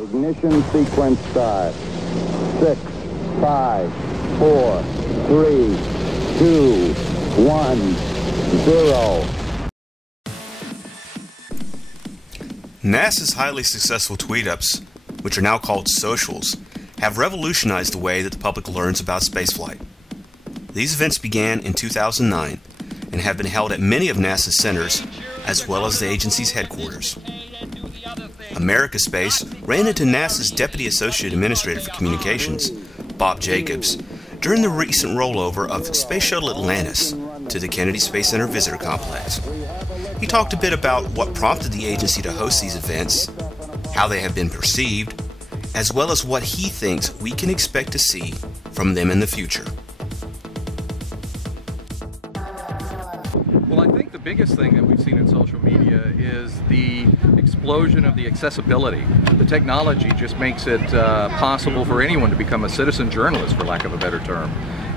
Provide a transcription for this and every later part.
Ignition sequence start. 6, 5, 4, 3, 2, 1, 0. NASA's highly successful Tweetups, which are now called socials, have revolutionized the way that the public learns about spaceflight. These events began in 2009 and have been held at many of NASA's centers as well as the agency's headquarters. America Space ran into NASA's Deputy Associate Administrator for Communications, Bob Jacobs, during the recent rollover of Space Shuttle Atlantis to the Kennedy Space Center Visitor Complex. He talked a bit about what prompted the agency to host these events, how they have been perceived, as well as what he thinks we can expect to see from them in the future. Well, I think the biggest thing that we've seen in social media is the explosion of the accessibility. The technology just makes it possible for anyone to become a citizen journalist, for lack of a better term.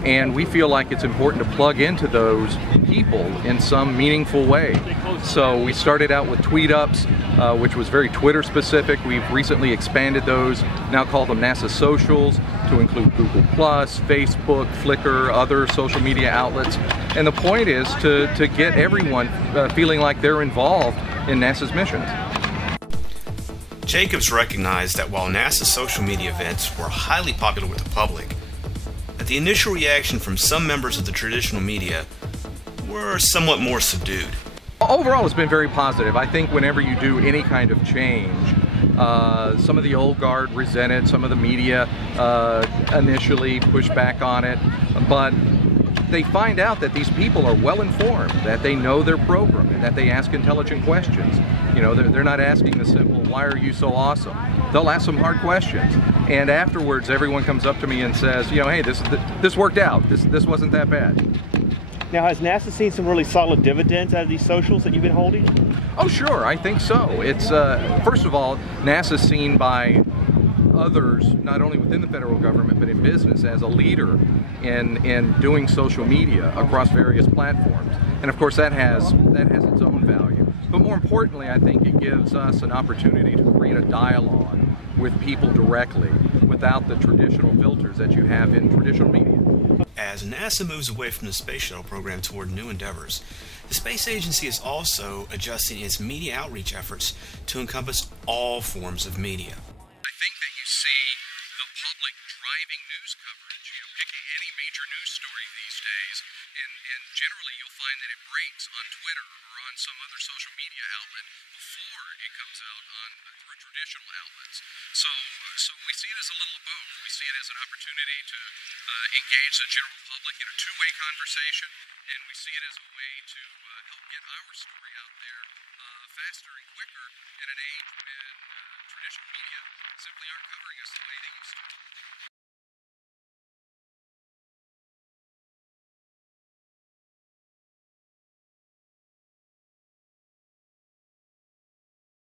And we feel like it's important to plug into those people in some meaningful way. So we started out with Tweetups, which was very Twitter specific. We've recently expanded those, now call them NASA Socials, to include Google+, Facebook, Flickr, other social media outlets. And the point is to get everyone feeling like they're involved in NASA's missions. Jacobs recognized that while NASA's social media events were highly popular with the public, that the initial reaction from some members of the traditional media were somewhat more subdued. Overall, it's been very positive. I think whenever you do any kind of change, some of the old guard resented, some of the media initially pushed back on it, but they find out that these people are well informed, that they know their program, and that they ask intelligent questions. You know, they're not asking the simple, why are you so awesome? They'll ask some hard questions. And afterwards, everyone comes up to me and says, you know, hey, this worked out. This wasn't that bad. Now, has NASA seen some really solid dividends out of these socials that you've been holding? Oh, sure, I think so. It's, first of all, NASA's seen by others, not only within the federal government, but in business, as a leader in doing social media across various platforms. And of course, that has its own value. But more importantly, I think it gives us an opportunity to create a dialogue with people directly without the traditional filters that you have in traditional media. As NASA moves away from the space shuttle program toward new endeavors, the space agency is also adjusting its media outreach efforts to encompass all forms of media. I think that you see the public driving news coverage, you know, pick any major news story these days, and generally you'll find that it breaks on Twitter or on some other social media outlet before it comes out on through traditional outlets. So we see it as a little of both. We see it as an opportunity to engage the general public in a two-way conversation, and we see it as a way to help get our story out there faster and quicker in an age when